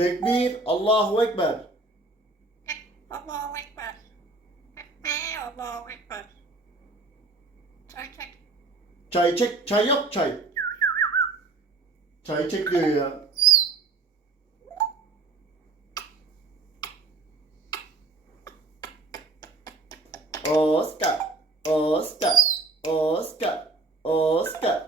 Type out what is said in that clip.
Tekbir Allahü Ekber. Allahu Ekber. Allahu Ekber. Çay çek. Çay çek. Çay yok çay. Çay çek diyor ya. Oscar. Oscar. Oscar. Oscar.